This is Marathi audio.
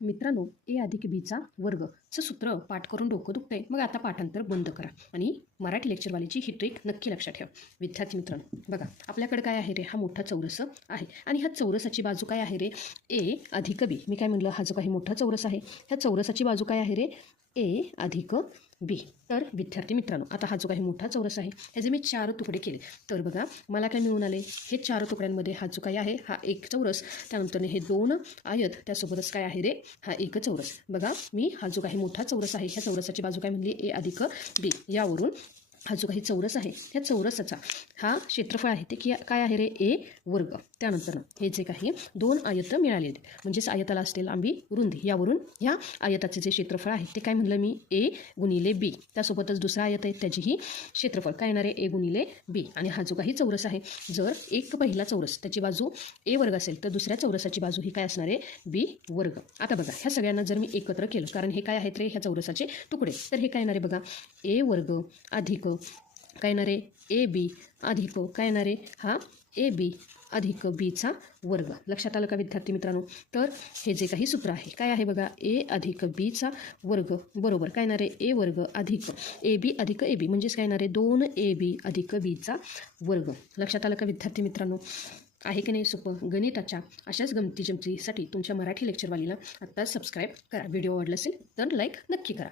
मित्रांनो, ए अधिक बीचा वर्गचं सूत्र पाठ करून डोकं दुखतंय. मग आता पाठांतर बंद करा आणि मराठी लेक्चरवालीची ही ट्रिक नक्की लक्षात ठेवा. विद्यार्थी मित्रांनो, बघा आपल्याकडे काय आहे रे, हा मोठा चौरस आहे आणि ह्या चौरसाची बाजू काय आहे रे, ए अधिक बी. मी काय म्हणलं, हा जो काही मोठा चौरस आहे ह्या चौरसाची बाजू काय आहे रे, ए अधिक बी. तर विद्यार्थी मित्रांनो, आता हा जो काही मोठा चौरस आहे ह्याचे मी 4 तुकडे केले. तर बघा मला काय मिळून आले, हे 4 तुकड्यांमध्ये हा जो काही आहे हा एक चौरस, त्यानंतर हे 2 आयत, त्यासोबतच काय आहे रे, हा एक चौरस. बघा मी हा जो काही मोठा चौरस आहे ह्या चौरसाची बाजू काय म्हणली, ए अधिक बी. यावरून हा जो काही चौरस आहे ह्या चौरसाचा हा क्षेत्रफळ आहे ते काय आहे रे, ए वर्ग. त्यानंतर हे जे काही 2 आयत मिळाले म्हणजेच आयताला असलेली लांबी रुंदी, यावरून ह्या आयताचे जे क्षेत्रफळ आहे ते काय म्हणलं मी, ए गुणिले बी. त्यासोबतच दुसरा आयत आहे त्याचीही क्षेत्रफळ काय येणार आहे, ए गुणिले बी. आणि हा जो काही चौरस आहे, जर एक पहिला चौरस त्याची बाजू ए वर्ग असेल तर दुसऱ्या चौरसाची बाजू ही काय असणार आहे, बी वर्ग. आता बघा ह्या सगळ्यांना जर मी एकत्र केलं, कारण हे काय आहेत रे, ह्या चौरसाचे तुकडे, तर हे काय येणार आहे बघा, ए वर्ग अधिक काय येणार आहे, ए बी अधिक काय येणार आहे, हा ए बी अधिक बीचा वर्ग. लक्षात आलं का विद्यार्थी मित्रांनो? तर हे जे काही सूत्र आहे काय आहे बघा, ए अधिक बीचा वर्ग बरोबर काय येणार आहे, ए वर्ग अधिक ए बी अधिक ए बी म्हणजेच काय येणार आहे, 2 ए बी अधिक बीचा वर्ग. लक्षात आलं का विद्यार्थी मित्रांनो? आहे की नाही सोपं? गणिताच्या अशाच गमती जमतीसाठी तुमच्या मराठी लेक्चरवालीला आत्ताच सबस्क्राईब करा. व्हिडिओ आवडला असेल तर लाईक नक्की करा.